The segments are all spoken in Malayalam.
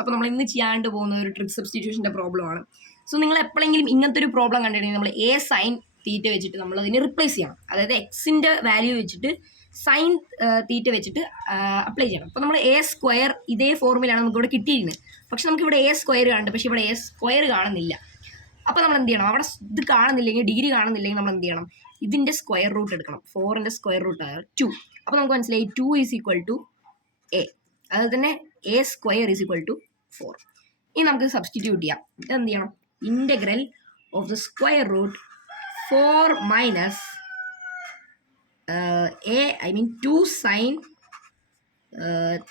അപ്പോൾ നമ്മൾ ഇന്ന് ചെയ്യാണ്ട് പോകുന്ന ഒരു ട്രിപ്പ് സബ്സ്റ്റിറ്റ്യൂഷൻ്റെ പ്രോബ്ലമാണ്. സോ നിങ്ങൾ എപ്പോഴെങ്കിലും ഇങ്ങനത്തെ ഒരു പ്രോബ്ലം കണ്ടിട്ടുണ്ടെങ്കിൽ നമ്മൾ എ സൈൻ തീറ്റ വെച്ചിട്ട് നമ്മൾ അതിനെ റിപ്ലേസ് ചെയ്യണം. അതായത് എക്സിൻ്റെ വാല്യൂ വെച്ചിട്ട് സൈൻ തീറ്റ വെച്ചിട്ട് അപ്ലൈ ചെയ്യണം. അപ്പോൾ നമ്മൾ എ സ്ക്വയർ ഇതേ ഫോർമുലയാണ് നമുക്ക് ഇവിടെ കിട്ടിയിരുന്നത്. പക്ഷെ നമുക്കിവിടെ എ സ്ക്വയർ കാണുന്നുണ്ട്, പക്ഷേ ഇവിടെ എ സ്ക്വയർ കാണുന്നില്ല. അപ്പോൾ നമ്മൾ എന്ത് ചെയ്യണം? അവിടെ ഇത് കാണുന്നില്ലെങ്കിൽ, ഡിഗ്രി കാണുന്നില്ലെങ്കിൽ നമ്മൾ എന്ത് ചെയ്യണം? ഇതിൻ്റെ സ്ക്വയർ റൂട്ട് എടുക്കണം. 4ൻ്റെ സ്ക്വയർ റൂട്ട് 2. അപ്പോൾ നമുക്ക് മനസ്സിലായി 2 ഈസ് ഈക്വൽ ടു എ. അതുപോലെ തന്നെ A square is equal to 4. ഇനി നമുക്ക് സബ്സ്റ്റിറ്റ്യൂട്ട് ചെയ്യാം. ഇതെന്ത് ചെയ്യണം? Integral of the square root 4 minus A 2 sine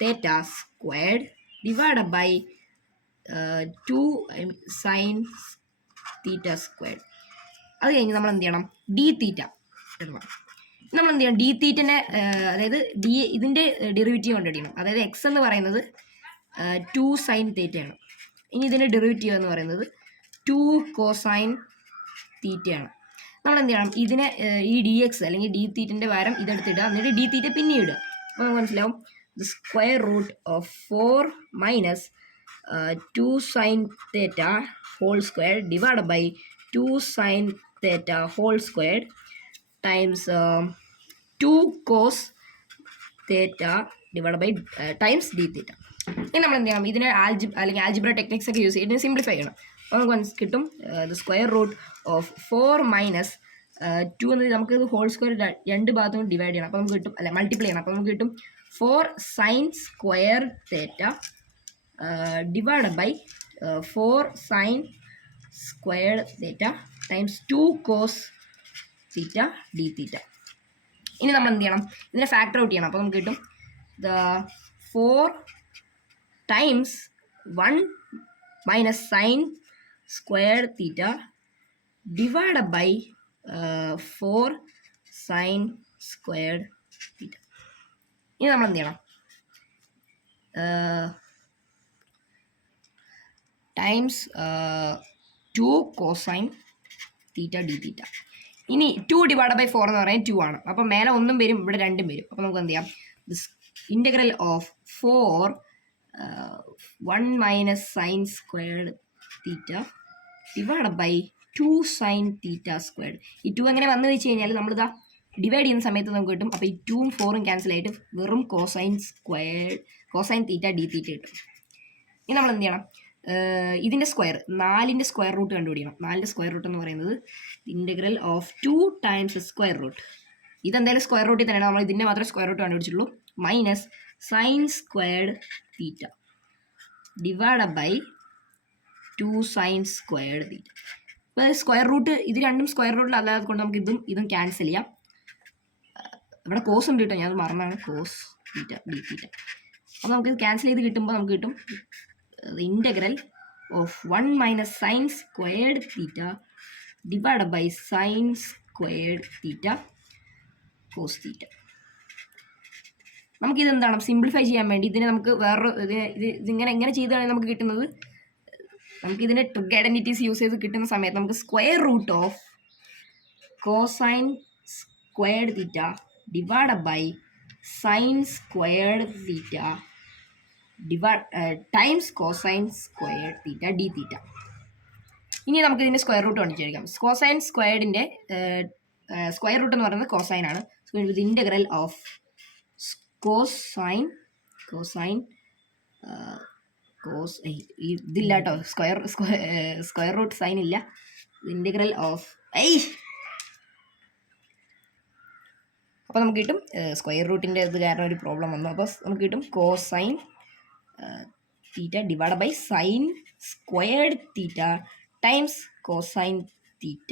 theta squared divide by 2 sine theta squared. അത് കഴിഞ്ഞ് നമ്മൾ എന്ത് ചെയ്യണം? ഡി തീറ്റ എടുക്കണം. നമ്മൾ എന്ത് ചെയ്യണം? ഡി തീറ്റനെ അതായത് ഇതിൻ്റെ ഡെറിവേറ്റീവ് കണ്ടുപിടിക്കണം. അതായത് എക്സ് എന്ന് പറയുന്നത് 2 സൈൻ തീറ്റയാണ്. ഇനി ഇതിൻ്റെ ഡെറിവേറ്റീവ് എന്ന് പറയുന്നത് 2 കോസൈൻ തീറ്റയാണ്. നമ്മൾ എന്ത് ചെയ്യണം? ഇതിനെ ഈ ഡി എക്സ് അല്ലെങ്കിൽ ഡി തീറ്റൻ്റെ പകരം ഇതെടുത്തിടുക, എന്നിട്ട് ഡി തീറ്റ പിന്നെ ഇടുക. അപ്പോൾ നമുക്ക് മനസ്സിലാവും the square root of 4 minus 2 sine theta whole square divide by 2 sine theta whole square times 2 cos theta divide by times D theta. ഇനി നമ്മൾ എന്ത് ചെയ്യണം? ഇതിനെ ആൽജിബ്ര ടെക്നിക്സ് ഒക്കെ യൂസ് ചെയ്ത് സിംപ്ലിഫൈ ചെയ്യണം. അപ്പോൾ നമുക്ക് കിട്ടും the square root of 4 minus 2 എന്നത് നമുക്ക് ഹോൾ സ്ക്വയർ രണ്ട് ഭാഗത്തും ഡിവൈഡ് ചെയ്യണം. അപ്പോൾ നമുക്ക് കിട്ടും, മൾട്ടിപ്ലൈ ചെയ്യണം. അപ്പോൾ നമുക്ക് കിട്ടും 4 sine square theta divide by 4 sine square theta times 2 cos theta D theta. ഇനി നമ്മൾ എന്ത് ചെയ്യണം? ഇതിനെ ഫാക്ടർ ഔട്ട് ചെയ്യണം. അപ്പോൾ നമുക്ക് കിട്ടും the 4 times 1 minus sine square theta divide by 4 sine square theta. ഇനി നമ്മൾ എന്ത് ചെയ്യണം? Times 2 cosine theta D theta. ഇനി 2 ഡിവൈഡ് ബൈ 4 എന്ന് പറയുന്നത് 2 ആണ്. അപ്പോൾ മേലെ 1 വരും, ഇവിടെ 2 വരും. അപ്പോൾ നമുക്ക് എന്ത് ചെയ്യാം? Integral of 4 1 minus sine squared theta divide by 2 sine theta squared. ഈ 2 എങ്ങനെ വന്നു വെച്ച് കഴിഞ്ഞാൽ നമ്മളിതാ ഡിവൈഡ് ചെയ്യുന്ന സമയത്ത് നമുക്ക് കിട്ടും. അപ്പോൾ ഈ 2ഉം 4ഉം ക്യാൻസൽ ആയിട്ട് വെറും കോസൈൻ തീറ്റ ഡി തീറ്റ കിട്ടും. ഇനി നമ്മൾ എന്ത് ചെയ്യണം? ഇതിൻ്റെ സ്ക്വയർ 4ൻ്റെ സ്ക്വയർ റൂട്ട് കണ്ടുപിടിക്കണം. 4ൻ്റെ സ്ക്വയർ റൂട്ട് എന്ന് പറയുന്നത് integral of 2 times square root. ഇതെന്തായാലും സ്ക്വയർ റൂട്ടിൽ തന്നെയാണ്, നമ്മൾ ഇതിൻ്റെ മാത്രമേ സ്ക്വയർ റൂട്ട് കണ്ടുപിടിച്ചുള്ളൂ. Minus sine squared theta divide by 2 sine squared theta. ഇപ്പോൾ സ്ക്വയർ റൂട്ട് ഇത് രണ്ടും സ്ക്വയർ റൂട്ടിൽ അല്ലാതെ കൊണ്ട് നമുക്ക് ഇതും ക്യാൻസൽ ചെയ്യാം. ഇവിടെ കോസ് ഉണ്ട് കേട്ടോ, ഞാൻ അത് മറന്നാണ്. കോസ് തീറ്റ ഡി തീറ്റ. അപ്പോൾ നമുക്ക് ക്യാൻസൽ ചെയ്ത് കിട്ടുമ്പോൾ നമുക്ക് കിട്ടും integral of 1 minus sine squared theta divide by sine squared theta cos theta. നമുക്കിതെന്താണ്? സിംപ്ലിഫൈ ചെയ്യാൻ വേണ്ടി ഇതിനെ നമുക്ക് ഇതിങ്ങനെ ചെയ്താണ് നമുക്ക് കിട്ടുന്നത്. നമുക്കിതിൻ്റെ ട്രിഗ് ഐഡൻറ്റിറ്റീസ് യൂസ് ചെയ്ത് കിട്ടുന്ന സമയത്ത് നമുക്ക് square root of cosine squared theta divide by sine squared theta times cosine squared theta D theta. ഇനി നമുക്ക് ഇതിൻ്റെ സ്ക്വയർ റൂട്ട് കണ്ടുപിടിക്കാം. കോസൈൻ സ്ക്വയർഡിൻ്റെ സ്ക്വയർ റൂട്ട് എന്ന് പറയുന്നത് കോസൈൻ ആണ്. സോ ഇത് ഇൻ്റഗ്രൽ ഓഫ് കോസൈൻ ഇതില്ല കേട്ടോ, സ്ക്വയർ റൂട്ട് സൈൻ ഇല്ല. ഇൻ്റഗ്രൽ ഓഫ് അപ്പോൾ നമുക്ക് കിട്ടും സ്ക്വയർ റൂട്ടിൻ്റെ ഇത് കാരണം ഒരു പ്രോബ്ലം വന്നു. അപ്പോൾ നമുക്ക് കിട്ടും cosine theta divide by sine squared theta times cosine theta.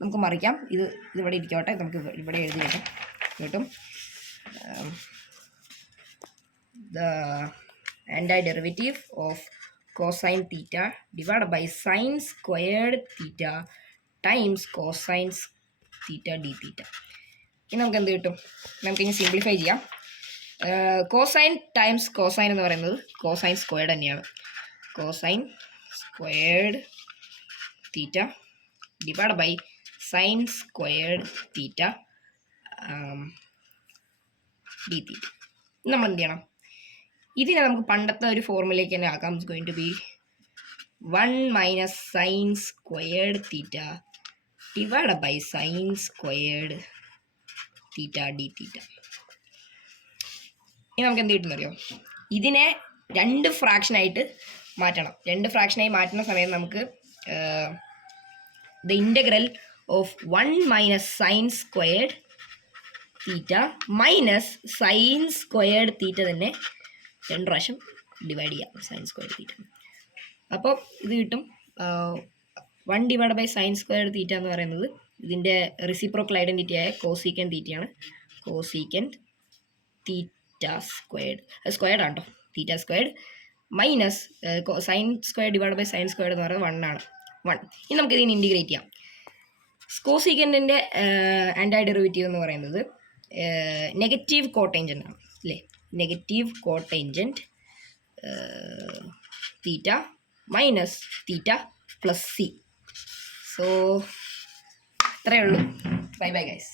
നമുക്ക് മറിക്കാം. ഇതിവിടെ ഇരിക്കട്ടെ, നമുക്ക് ഇവിടെ എഴുതി കിട്ടും the antiderivative of cosine theta divided by sin squared theta times cosine theta d theta. ഇനി നമുക്ക് എന്ത് കിട്ടും? നമുക്കിനി സിംപ്ലിഫൈ ചെയ്യാം. കോസൈൻ ടൈംസ് കോസൈൻ എന്ന് പറയുന്നത് കോസൈൻ സ്ക്വയർഡ് തന്നെയാണ്. Cosine squared theta divide by sine squared theta D theta. നമ്മൾ എന്ത് ചെയ്യണം? ഇതിനെ നമുക്ക് പണ്ടത്തെ ഒരു ഫോർമുലയ്ക്ക് തന്നെ ആക്കാം. It's going to be 1 minus sine squared theta divide by sine squared theta D theta. ഇനി നമുക്ക് എന്ത് കിട്ടുന്നറിയോ? ഇതിനെ 2 ഫ്രാക്ഷനായിട്ട് മാറ്റണം. 2 ഫ്രാക്ഷനായി മാറ്റുന്ന സമയത്ത് നമുക്ക് the integral of 1 minus sine squared theta minus sine squared തീറ്റ തന്നെ 2 പ്രാവശ്യം ഡിവൈഡ് ചെയ്യാം. സൈൻ സ്ക്വയേർഡ് തീറ്റ അപ്പോൾ ഇത് കിട്ടും 1 divide by sine squared theta എന്ന് പറയുന്നത് ഇതിൻ്റെ റെസിപ്രോക്കൽ ഐഡൻറ്റിറ്റി ആയ കോസീക്കൻ തീറ്റയാണ്. കോസീക്കൻ തീറ്റ സ്ക്വയേർഡ് ആണ് കേട്ടോ. Theta squared minus sine square divide by sine squared എന്ന് പറയുന്നത് 1 ആണ്. 1. ഇനി നമുക്ക് ഇതിന് ഇൻറ്റിഗ്രേറ്റ് ചെയ്യാം. കോസീക്കൻറ്റിൻ്റെ ആൻറ്റി ഡെറിവേറ്റീവ് എന്ന് പറയുന്നത് നെഗറ്റീവ് കോട്ടേഞ്ചൻ്റ് ആണ് അല്ലേ. Negative cotangent theta minus theta plus C. So ഇത്രയേ ഉള്ളൂ. Bye bye guys.